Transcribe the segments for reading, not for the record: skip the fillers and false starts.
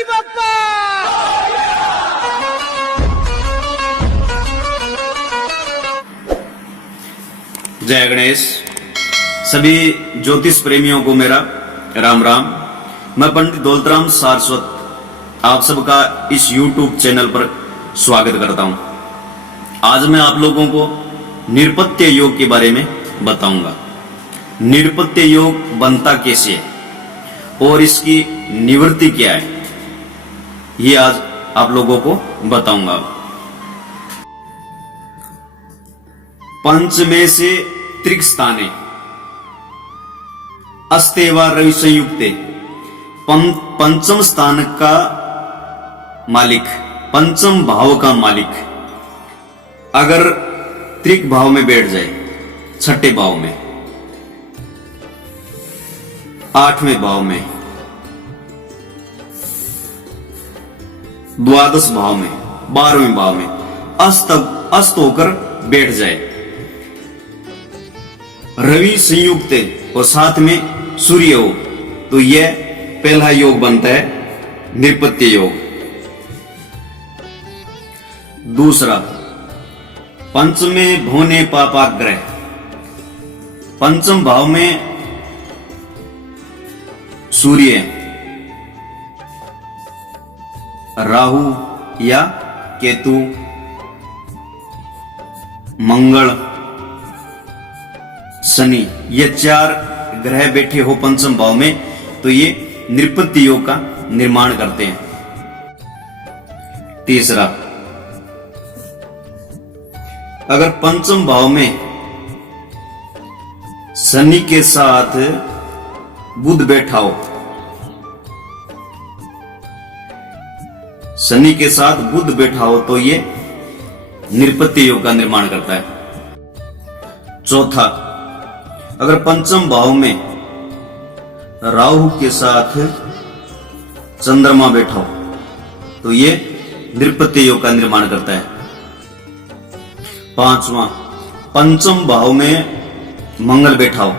गणपती बाप्पा। जय गणेश। सभी ज्योतिष प्रेमियों को मेरा राम राम। मैं पंडित दौलतराम सारस्वत आप सबका इस YouTube चैनल पर स्वागत करता हूं। आज मैं आप लोगों को निरपत्य योग के बारे में बताऊंगा। निरपत्य योग बनता कैसे है और इसकी निवृत्ति क्या है, ये आज आप लोगों को बताऊंगा। पंचमे से त्रिक स्थाने अस्ते व रवि संयुक्ते। पंचम स्थान का मालिक, पंचम भाव का मालिक अगर त्रिक भाव में बैठ जाए, छठे भाव में, आठवें भाव में, द्वादश भाव में, 12वें भाव में अस्त होकर बैठ जाए, रवि संयुक्त और साथ में सूर्य हो, तो यह पहला योग बनता है निरपत्य योग। दूसरा, पंचमे भवने पापाग्रह। पंचम भाव में सूर्य, राहु या केतु, मंगल, शनि, ये चार ग्रह बैठे हो पंचम भाव में, तो ये निरपत्य योग का निर्माण करते हैं। तीसरा, अगर पंचम भाव में शनि के साथ बुध बैठा हो, शनि के साथ बुध बैठा हो, तो ये निरपत्य योग का निर्माण करता है। चौथा, अगर पंचम भाव में राहु के साथ चंद्रमा बैठा हो, तो ये निरपत्य योग का निर्माण करता है। पांचवा, पंचम भाव में मंगल बैठा हो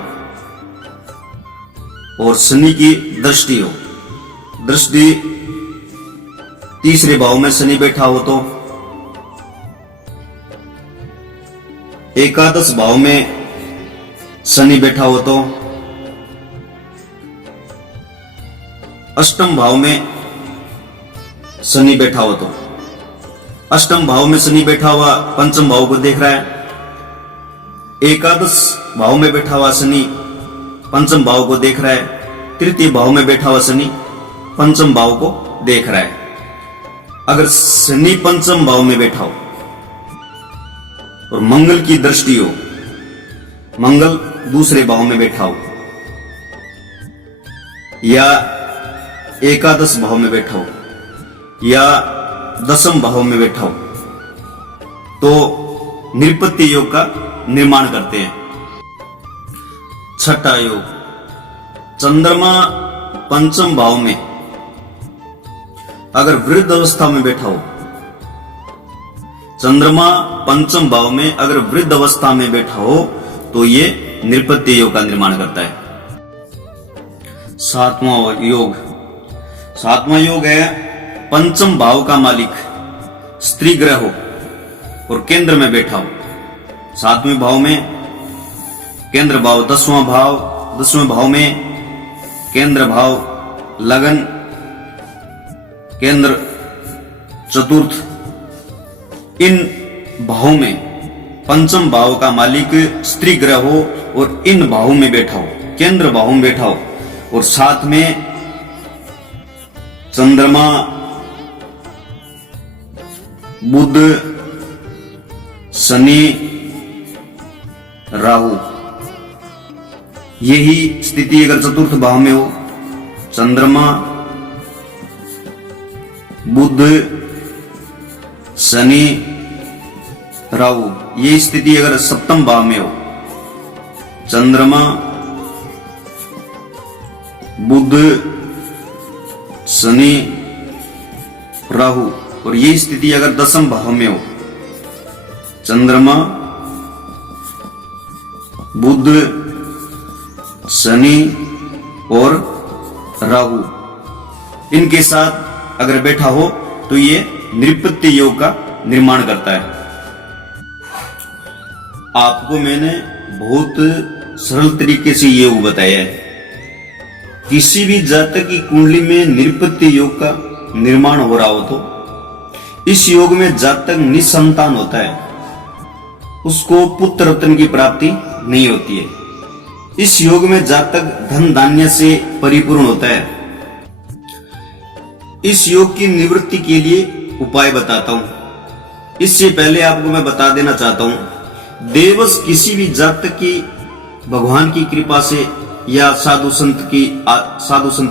और शनि की दृष्टि हो, दृष्टि तीसरे भाव में शनि बैठा हो, तो एकादश भाव में शनि बैठा हो, तो अष्टम भाव में शनि बैठा हो, तो अष्टम भाव में शनि बैठा हुआ पंचम भाव को देख रहा है, एकादश भाव में बैठा हुआ शनि पंचम भाव को देख रहा है, तृतीय भाव में बैठा हुआ शनि पंचम भाव को देख रहा है। अगर शनि पंचम भाव में बैठा हो और मंगल की दृष्टि हो, मंगल दूसरे भाव में बैठा हो या एकादश भाव में बैठा हो या दसम भाव में बैठा हो, तो निरपत्य योग का निर्माण करते हैं। छठा योग, चंद्रमा पंचम भाव में अगर वृद्ध अवस्था में बैठा हो, चंद्रमा पंचम भाव में अगर वृद्ध अवस्था में बैठा हो, तो ये निरपत्य योग का निर्माण करता है। सातवां योग है पंचम भाव का मालिक स्त्री ग्रह हो और केंद्र में बैठा हो। सातवें भाव में केंद्र भाव, 10वें भाव में केंद्र भाव, लगन, केंद्र, चतुर्थ, इन भावों में पंचम भाव का मालिक स्त्री ग्रह हो और इन भावों में बैठा हो, केंद्र भाव में बैठा हो, और साथ में चंद्रमा, बुध, शनि, राहु, यही स्थिति अगर चतुर्थ भाव में हो, चंद्रमा, बुध, शनि, राहु, ये स्थिति अगर सप्तम भाव में हो, चंद्रमा, बुध, शनि, राहु, और ये स्थिति अगर दसम भाव में हो, चंद्रमा, बुध, शनि और राहु, इनके साथ अगर बैठा हो तो ये नृपत्य योग का निर्माण करता है। आपको मैंने बहुत सरल तरीके से ये योग बताया है। किसी भी जातक की कुंडली में नृपत्य योग का निर्माण हो रहा हो तो इस योग में जातक निसंतान होता है, उसको पुत्र रत्न की प्राप्ति नहीं होती है। इस योग में जातक धन धान्य से परिपूर्ण होता है। इस योग की निवृत्ति के लिए उपाय बताता हूं। इससे पहले आपको मैं बता देना चाहता हूं, देवस किसी भी जातक की भगवान की कृपा से या साधु संत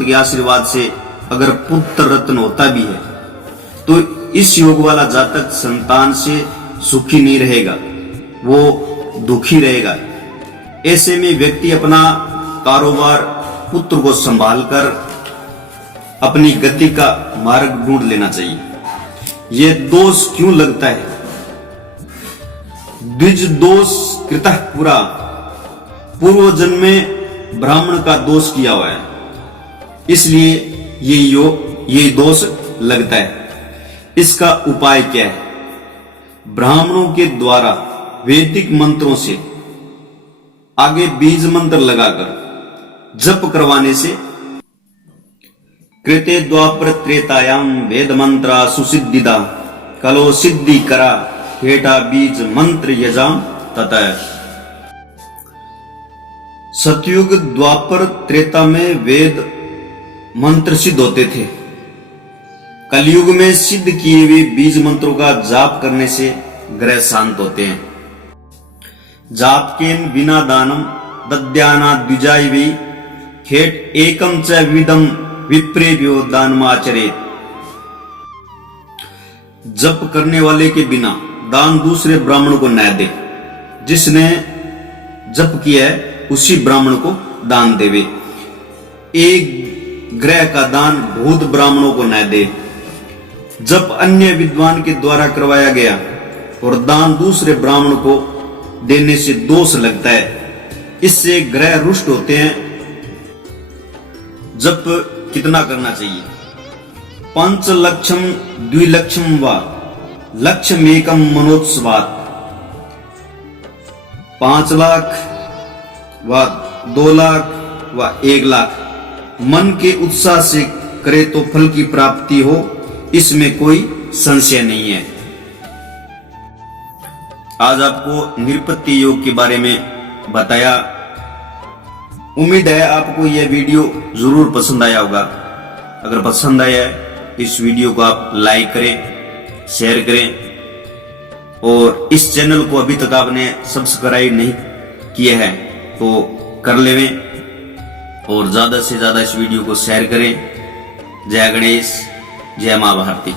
के आशीर्वाद से अगर पुत्र रत्न होता भी है तो इस योग वाला जातक संतान से सुखी नहीं रहेगा, वो दुखी रहेगा। ऐसे में व्यक्ति अपना कारोबार पुत्र को संभालकर अपनी गति का मार्ग ढूंढ लेना चाहिए। यह दोष क्यों लगता है? द्विज दोष कृतः पुरा, पूर्व जन्म में ब्राह्मण का दोष किया हुआ है, इसलिए ये दोष लगता है। इसका उपाय क्या है? ब्राह्मणों के द्वारा वैदिक मंत्रों से आगे बीज मंत्र लगाकर जप करवाने से कृते द्वापर त्रेतायाम वेद मंत्रा सुसिद्धिदा कलो सिद्धि करा हेटा बीज मंत्र यजाम तथा। सतयुग द्वापर त्रेता में वेद मंत्र सिद्ध होते थे। कलयुग में सिद्ध किए हुए बीज मंत्रों का जाप करने से ग्रह शांत होते हैं। जाप के बिना दानम दद्याना द्विजायवी खेट एकम च विदम विप्रेभ्यो दानमाचरेत। जप करने वाले के बिना दान दूसरे ब्राह्मण को न दे। जिसने जप किया है उसी ब्राह्मण को दान देवे। एक ग्रह का दान भूत ब्राह्मणों को न दे। जप अन्य विद्वान के द्वारा करवाया गया और दान दूसरे ब्राह्मण को देने से दोष लगता है, इससे ग्रह रुष्ट होते हैं। जप कितना करना चाहिए? 5 लक्षम द्विलक्षम व लक्ष्यम एकम मनोत्सवात। 5 लाख व 2 लाख व 1 लाख मन के उत्साह से करे तो फल की प्राप्ति हो, इसमें कोई संशय नहीं है। आज आपको नृपत्य योग के बारे में बताया। उम्मीद है आपको यह वीडियो जरूर पसंद आया होगा। अगर पसंद आया है इस वीडियो को आप लाइक करें, शेयर करें और इस चैनल को अभी तक आपने सब्सक्राइब नहीं किया है तो कर लेवें और ज्यादा से ज्यादा इस वीडियो को शेयर करें। जय गणेश, जय मां भारती।